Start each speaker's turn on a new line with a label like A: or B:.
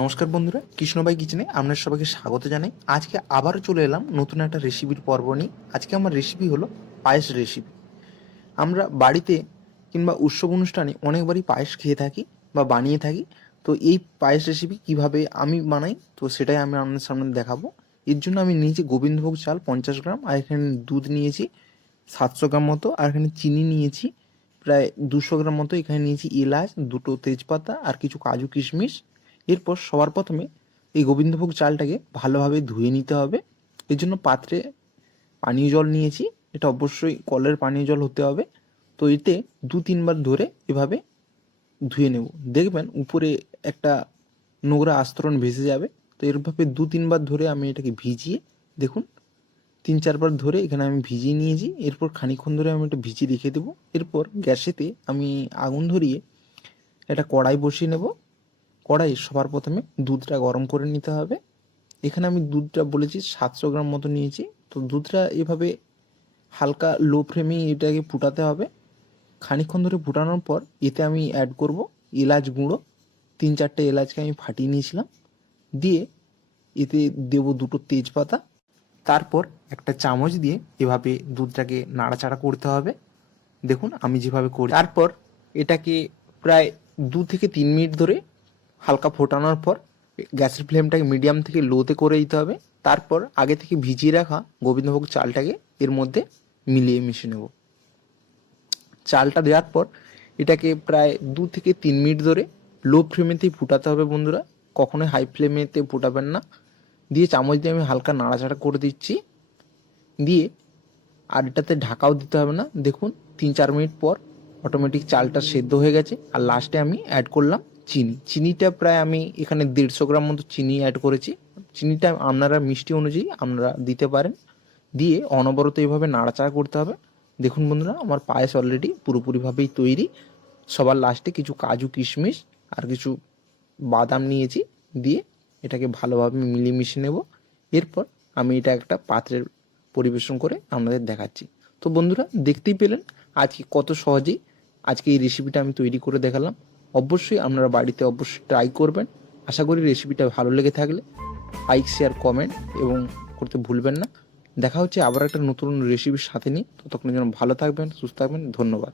A: নমস্কার বন্ধুরা, কৃষ্ণবাই কিচেনে আপনার সবাইকে স্বাগত জানাই। আজকে আবারও চলে এলাম নতুন একটা রেসিপির পর্ব নিয়ে। আজকে আমার রেসিপি হলো পায়েস রেসিপি আমরা বাড়িতে কিংবা উৎসব অনুষ্ঠানে অনেকবারই পায়েস খেয়ে থাকি বা বানিয়ে থাকি। তো এই পায়েস রেসিপি কীভাবে আমি বানাই, তো সেটাই আমি আপনাদের সামনে দেখাবো। এর জন্য আমি নিয়েছি গোবিন্দভোগ চাল পঞ্চাশ গ্রাম, আর এখানে দুধ নিয়েছি সাতশো গ্রাম মতো, আর এখানে চিনি নিয়েছি প্রায় দুশো গ্রাম মতো। এখানে নিয়েছি এলাচ, দুটো তেজপাতা, আর কিছু কাজু কিশমিশ এরপর সবার প্রথমে এই গোবিন্দভোগ চালটাকে ভালোভাবে ধুয়ে নিতে হবে। এর জন্য পাত্রে পানীয় জল নিয়েছি। এটা অবশ্যই কলের পানীয় জল হতে হবে। তো এতে দু তিনবার ধরে এভাবে ধুয়ে নেব। দেখবেন উপরে একটা নোংরা আস্তরণ ভেসে যাবে। তো এরভাবে দু তিনবার ধরে আমি এটাকে ভিজিয়ে, দেখুন, তিন চারবার ধরে এখানে আমি ভিজিয়ে নিয়েছি। এরপর খানিকক্ষণ ধরে আমি এটা ভিজিয়ে রেখে দেবো। এরপর গ্যাসেতে আমি আগুন ধরিয়ে একটা কড়াই বসিয়ে নেব। কড়াই সবার প্রথমে দুধটা গরম করে নিতে হবে। এখানে আমি দুধটা বলেছি সাতশো গ্রাম মতো নিয়েছি। তো দুধটা এভাবে হালকা লো ফ্লেমেই এটাকে ফুটাতে হবে। খানিকক্ষণ ধরে ফুটানোর পর এতে আমি অ্যাড করব এলাচ গুঁড়ো। তিন চারটে এলাচকে আমি ফাটিয়ে নিয়েছিলাম। দিয়ে এতে দেব দুটো তেজপাতা। তারপর একটা চামচ দিয়ে এভাবে দুধটাকে নাড়াচাড়া করতে হবে। দেখুন আমি যেভাবে করি। তারপর এটাকে প্রায় দু থেকে তিন মিনিট ধরে হালকা ফোটানোর পর গ্যাসের ফ্লেমটাকে মিডিয়াম থেকে লোতে করে দিতে হবে। তারপর আগে থেকে ভিজিয়ে রাখা গোবিন্দভোগ চালটাকে এর মধ্যে মিলিয়ে মিশিয়ে নেব। চালটা দেওয়ার পর এটাকে প্রায় দু থেকে তিন মিনিট ধরে লো ফ্লেমেতেই ফুটাতে হবে বন্ধুরা। কখনোই হাই ফ্লেমেতে ফুটাবেন না। দিয়ে চামচ দিয়ে আমি হালকা নাড়াচাড়া করে দিচ্ছি। দিয়ে আর এটাতে ঢাকাও দিতে হবে না। দেখুন, তিন চার মিনিট পর অটোমেটিক চালটা সেদ্ধ হয়ে গেছে। আর লাস্টে আমি অ্যাড করলাম চিনি, চিনিটা প্রায় আমি এখানে দেড়শো গ্রাম মতো চিনি অ্যাড করেছি। চিনিটা আপনারা মিষ্টি অনুযায়ী আপনারা দিতে পারেন। দিয়ে অনবরত এইভাবে নাড়াচাড়া করতে হবে। দেখুন বন্ধুরা, আমার পায়েস অলরেডি পুরোপুরিভাবেই তৈরি। সবার লাস্টে কিছু কাজু কিশমিশ আর কিছু বাদাম নিয়েছি। দিয়ে এটাকে ভালোভাবে মিলিয়ে মিশিয়ে নেব। এরপর আমি এটা একটা পাত্রের পরিবেশন করে আপনাদের দেখাচ্ছি। তো বন্ধুরা, দেখতেই পেলেন আজকে কত সহজেই আজকে এই রেসিপিটা আমি তৈরি করে দেখালাম। অবশ্যই আপনারা বাড়িতে অবশ্যই ট্রাই করবেন। আশা করি রেসিপিটা ভালো লেগে থাকলে লাইক শেয়ার কমেন্ট এবং করতে ভুলবেন না। দেখা হচ্ছে আবার একটা নতুন রেসিপির সাথে নিয়ে। ততক্ষণের জন্য ভালো থাকবেন, সুস্থ থাকবেন, ধন্যবাদ।